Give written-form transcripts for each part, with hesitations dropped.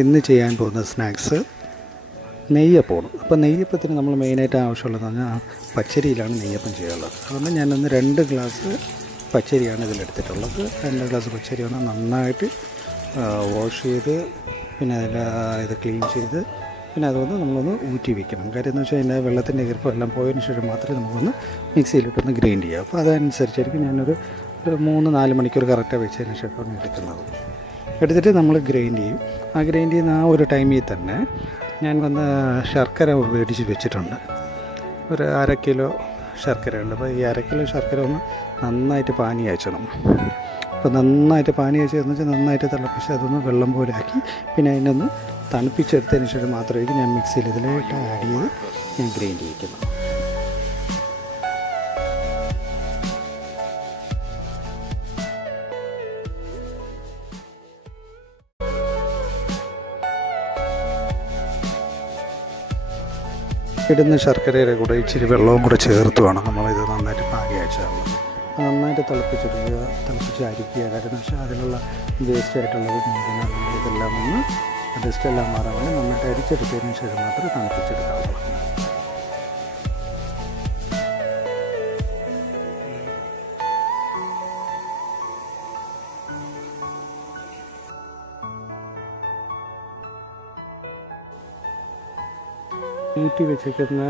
ഇന്ന് ചെയ്യാൻ പോകുന്ന സ്നാക്സ് നെയ്യപ്പമാണ്. അപ്പോൾ നെയ്യപ്പത്തിന് നമ്മൾ മെയിനായിട്ട് ആവശ്യമുള്ളതെന്ന് പറഞ്ഞാൽ പച്ചരിയിലാണ് നെയ്യപ്പം ചെയ്യാനുള്ളത്. അതുകൊണ്ട് ഞാനൊന്ന് 2 ഗ്ലാസ് പച്ചരിയാണ് ഇതിലെടുത്തിട്ടുള്ളത്. 2 ഗ്ലാസ് പച്ചരിയാണ് നന്നായിട്ട് വാഷ് ചെയ്ത് പിന്നെ ഇത് ക്ലീൻ ചെയ്ത് പിന്നെ അതുകൊണ്ട് നമ്മളൊന്ന് ഊറ്റി വയ്ക്കണം. കാര്യം എന്ന് വെച്ചാൽ അതിൻ്റെ വെള്ളത്തിൻ്റെ ഈർപ്പം എല്ലാം പോയതിന് ശേഷം മാത്രമേ നമുക്കൊന്ന് മിക്സിയിലിട്ടൊന്ന് ഗ്രൈൻഡ് ചെയ്യാം. അപ്പോൾ അതനുസരിച്ചായിരിക്കും ഞാനൊരു 3-4 മണിക്കൂർ കറക്റ്റായി വെച്ചതിന് ശേഷമാണ് എടുക്കുന്നത്. എടുത്തിട്ട് നമ്മൾ ഗ്രൈൻഡ് ചെയ്യും. ആ ഗ്രൈൻഡ് ചെയ്യുന്ന ആ ഒരു ടൈമിൽ തന്നെ ഞാൻ ശർക്കര മേടിച്ച് വെച്ചിട്ടുണ്ട്. ഒരു 1/2 കിലോ ശർക്കരയുണ്ട്. അപ്പോൾ ഈ 1/2 കിലോ ശർക്കര ഒന്ന് നന്നായിട്ട് പാനി അയച്ചണം. അപ്പോൾ നന്നായിട്ട് പാനി അയച്ചതെന്ന് വെച്ചാൽ നന്നായിട്ട് തിളപ്പിച്ച് അതൊന്ന് വെള്ളം പോലെ ആക്കി പിന്നെ അതിനൊന്ന് തണുപ്പിച്ചെടുത്തതിന് ശേഷം മാത്രമായിരിക്കും ഞാൻ മിക്സിയിൽ ഇതിലായിട്ട് ആഡ് ചെയ്ത് ഞാൻ ഗ്രൈൻഡ് ചെയ്യിക്കുന്നത്. ഇടുന്ന ശർക്കരയുടെ കൂടെ ഇച്ചിരി വെള്ളവും കൂടെ ചേർത്ത് വേണം നമ്മളിത് നന്നായിട്ട് പാനി അയച്ചാൽ നന്നായിട്ട് തിളപ്പിച്ചെടുക്കുക, തിളപ്പിച്ച് അരിക്കുക. കാര്യം എന്ന് വെച്ചാൽ അതിലുള്ള വേസ്റ്റായിട്ടുള്ളത് ഇതെല്ലാം ഒന്ന് ഡസ്റ്റെല്ലാം മാറാൻ വേണ്ടി നന്നായിട്ട് അരിച്ചെടുത്തതിന് ശേഷം മാത്രമേ തണുപ്പിച്ചെടുക്കാവുള്ളൂ. ഊറ്റി വെച്ചിരിക്കുന്ന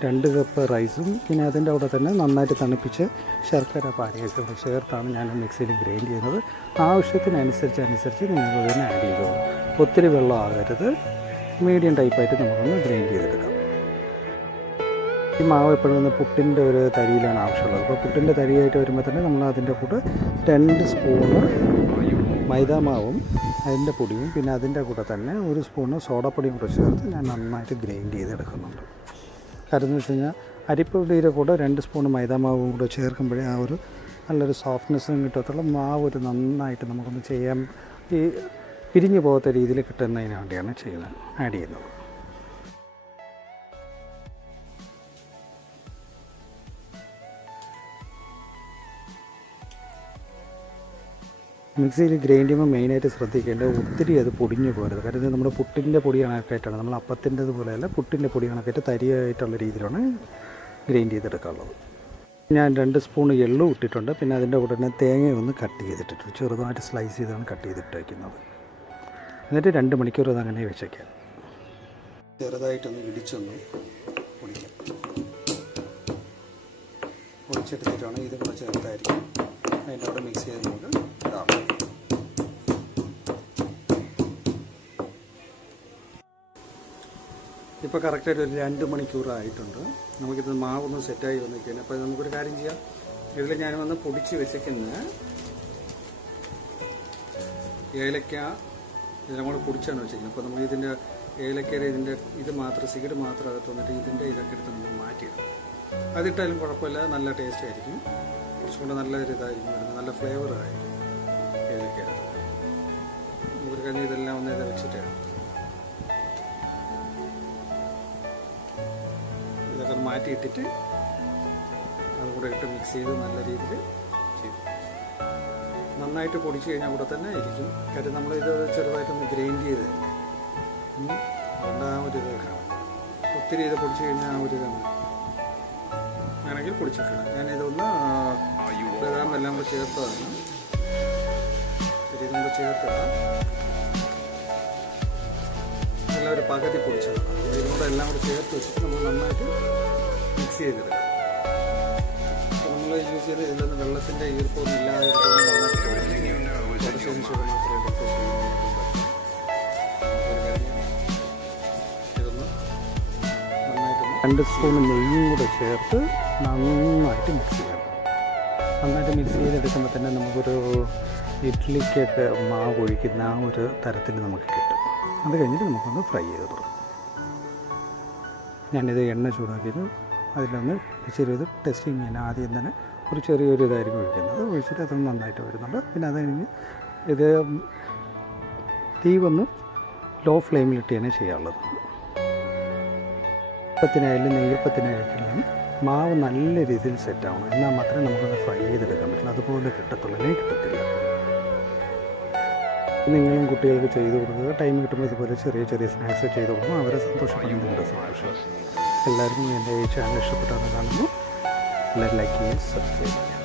2 കപ്പ് റൈസും പിന്നെ അതിൻ്റെ കൂടെ തന്നെ നന്നായിട്ട് തണുപ്പിച്ച് ശർക്കര പാനിയൊക്കെ കൂടെ ചേർത്താണ് ഞാൻ മിക്സിയിൽ ഗ്രൈൻഡ് ചെയ്യുന്നത്. ആവശ്യത്തിനനുസരിച്ച് നിങ്ങൾക്ക് ഇതിനെ ആഡ് ചെയ്തോളൂ. ഒത്തിരി വെള്ളം ആകരുത്, മീഡിയം ടൈപ്പായിട്ട് നമുക്കൊന്ന് ഗ്രൈൻഡ് ചെയ്തെടുക്കാം. ഈ മാവ് എപ്പോഴും പുട്ടിൻ്റെ ഒരു തരിയിലാണ് ആവശ്യമുള്ളത്. അപ്പോൾ പുട്ടിൻ്റെ തരിയായിട്ട് വരുമ്പോൾ തന്നെ നമ്മൾ അതിൻ്റെ കൂടെ 2 സ്പൂണ് മൈദാമാവും അതിൻ്റെ പൊടിയും പിന്നെ അതിൻ്റെ കൂടെ തന്നെ 1 സ്പൂണ് സോഡാപ്പൊടിയും കൂടെ ചേർത്ത് ഞാൻ നന്നായിട്ട് ഗ്രൈൻഡ് ചെയ്തെടുക്കുന്നുണ്ട്. കാരണം എന്ന് വെച്ച് കഴിഞ്ഞാൽ അരിപ്പൊടിയുടെ കൂടെ 2 സ്പൂണ് മൈദാമാവും കൂടെ ചേർക്കുമ്പോഴേ ആ ഒരു നല്ലൊരു സോഫ്റ്റ്നെസ്സും കിട്ടത്തുള്ള മാവ് ഒരു നന്നായിട്ട് നമുക്കൊന്ന് ചെയ്യാൻ ഈ പിരിഞ്ഞു പോകാത്ത രീതിയിൽ കിട്ടുന്നതിന് വേണ്ടിയാണ് ആഡ് ചെയ്യുന്നത്. മിക്സിയിൽ ഗ്രൈൻഡ് ചെയ്യുമ്പോൾ മെയിനായിട്ട് ശ്രദ്ധിക്കേണ്ടത് ഒത്തിരി അത് പൊടിഞ്ഞു പോകരുത്. കാരണം ഇത് നമ്മുടെ പുട്ടിൻ്റെ പൊടി കണക്കായിട്ടാണ്, നമ്മൾ അപ്പത്തിൻ്റെത് പോലെയല്ല പുട്ടിൻ്റെ പൊടി കണക്കായിട്ട് തരിയായിട്ടുള്ള രീതിയിലാണ് ഗ്രൈൻഡ് ചെയ്തെടുക്കാനുള്ളത്. ഞാൻ 2 സ്പൂൺ എള്ളും ഇട്ടിട്ടുണ്ട്. പിന്നെ അതിൻ്റെ കൂടെ തന്നെ തേങ്ങയൊന്ന് കട്ട് ചെയ്തിട്ടിട്ടുണ്ട്. ചെറുതായിട്ട് സ്ലൈസ് ചെയ്താണ് കട്ട് ചെയ്തിട്ട് വയ്ക്കുന്നത്. എന്നിട്ട് 2 മണിക്കൂർ അതങ്ങനെ വെച്ചേക്കാം. ചെറുതായിട്ടൊന്ന് ഇടിച്ചൊന്ന് പൊടിക്കാം. പൊടിച്ചെടുത്തിട്ടാണ് ഇത് കൂടെ ചേർത്തായിരിക്കും അതിൻ്റെ കൂടെ മിക്സ് ചെയ്ത് നമുക്ക് ഇടാം. ഇപ്പോൾ കറക്റ്റായിട്ട് ഒരു 2 മണിക്കൂറായിട്ടുണ്ട്. നമുക്കിത് മാവൊന്ന് സെറ്റായി വന്നിരിക്കുകയാണ്. അപ്പോൾ നമുക്കൊരു കാര്യം ചെയ്യാം. ഇതിൽ ഞാൻ പൊടിച്ച് വെച്ചിരിക്കുന്ന ഏലക്ക ഇതിനെ കൂടെ പൊടിച്ചാണ് വെച്ചിരിക്കുന്നത്. അപ്പോൾ നമുക്ക് ഇതിൻ്റെ ഏലക്കയുടെ ഇതിൻ്റെ ഇത് മാത്രം സീഡ് മാത്രം അകത്ത് വന്നിട്ട് ഇതിൻ്റെ ഇതൊക്കെ എടുത്ത് നമുക്ക് മാറ്റിയിടാം. അതിട്ടാലും കുഴപ്പമില്ല, നല്ല ടേസ്റ്റ് ആയിരിക്കും. കുറച്ചും കൂടെ നല്ല ഒരു ഇതായിരിക്കും വരുന്നത്, നല്ല ഫ്ലേവർ ആയിരിക്കും ഏലക്കയുടെ. നമുക്കൊരു കാര്യം ഇതെല്ലാം ഒന്ന് ഇത് വെച്ചിട്ട് ഇതൊക്കെ മാറ്റിയിട്ടിട്ട് അതുകൂടെ ഇട്ട് മിക്സ് ചെയ്ത് നല്ല രീതിയിൽ ചെയ്തു നന്നായിട്ട് പൊടിച്ച് കഴിഞ്ഞാൽ കൂടെ തന്നെ ഇരിക്കും. കാര്യം നമ്മളിത് ചെറുതായിട്ടൊന്ന് ഗ്രൈൻഡ് ചെയ്തതല്ലേ, അതുകൊണ്ട് ആ ഒരു ഇത് കാണാം. ഒത്തിരി ഇത് പൊടിച്ച് കഴിഞ്ഞാൽ ആ ഒരു ഇതാണ്. അങ്ങനെയെങ്കിൽ പൊടിച്ചിട്ടില്ല. ഞാനിതൊന്ന് ബദാം എല്ലാം കൂടെ ചേർത്തതാണ്. ഇതും കൂടെ ചേർത്തിടാം. എല്ലാം ഒരു പകുതി പൊടിച്ചതാണ്. ഇതും കൂടെ എല്ലാം കൂടെ ചേർത്ത് വെച്ചിട്ട് നമ്മൾ നന്നായിട്ട് മിക്സ് ചെയ്തെടുക്കാം. അപ്പോൾ നമ്മൾ യൂസ് ചെയ്ത് ഇതിലൊന്നും വെള്ളത്തിൻ്റെ ഈർപ്പമൊന്നും ഇല്ലാതെ നന്നായിട്ട് പൊടിച്ചതിന് ശേഷം മാത്രമേ എടുത്ത് ഇതൊന്ന് നന്നായിട്ട് 2 സ്പൂൺ നെയ്യും കൂടെ ചേർത്ത് നന്നായിട്ട് മിക്സ് ചെയ്യണം. നന്നായിട്ട് മിക്സ് ചെയ്തെടുക്കുമ്പോൾ തന്നെ നമുക്കൊരു ഇഡ്ഡലിക്കൊക്കെ മാവ് ഒഴിക്കുന്ന ആ ഒരു തരത്തിൽ നമുക്ക് കിട്ടും. അത് കഴിഞ്ഞിട്ട് നമുക്കൊന്ന് ഫ്രൈ ചെയ്ത് തുടങ്ങും. ഞാനിത് എണ്ണ ചൂടാക്കിയിട്ട് അതിലൊന്ന് ചെറിയത് ടെസ്റ്റിങ് ചെയ്യാൻ ആദ്യം തന്നെ ഒരു ചെറിയൊരു ഇതായിരിക്കും ഒഴിക്കുന്നത്. ഒഴിച്ചിട്ട് അത് നന്നായിട്ട് വരുന്നുണ്ട്. പിന്നെ അത് കഴിഞ്ഞ് ഇത് തീ ഒന്ന് ലോ ഫ്ലെയിമിലിട്ട് തന്നെ ചെയ്യാനുള്ളത്. നെയ്യപ്പത്തിനായാലും നെയ്യപ്പത്തിനായാലും മാവ് നല്ല രീതിയിൽ സെറ്റാവണം. എന്നാൽ മാത്രമേ നമുക്കത് ഫ്രൈ ചെയ്തെടുക്കാൻ പറ്റുള്ളൂ. അതുപോലെ കിട്ടത്തുള്ളൂ, അല്ലെങ്കിൽ കിട്ടത്തില്ല. നിങ്ങളും കുട്ടികൾക്ക് ചെയ്ത് കൊടുക്കുക. ടൈം കിട്ടുമ്പോൾ ഇതുപോലെ ചെറിയ ചെറിയ സ്നാക്സ് ചെയ്ത് കൊടുക്കുമ്പോൾ അവരെ സന്തോഷപ്പെടുന്ന നിങ്ങളുടെ സന്തോഷം. എല്ലാവർക്കും എൻ്റെ ഈ ചാനൽ ഇഷ്ടപ്പെട്ടാണ് കാണുന്നു. എല്ലാവരും ലൈക്ക് ചെയ്യുക, സബ്സ്ക്രൈബ് ചെയ്യുക.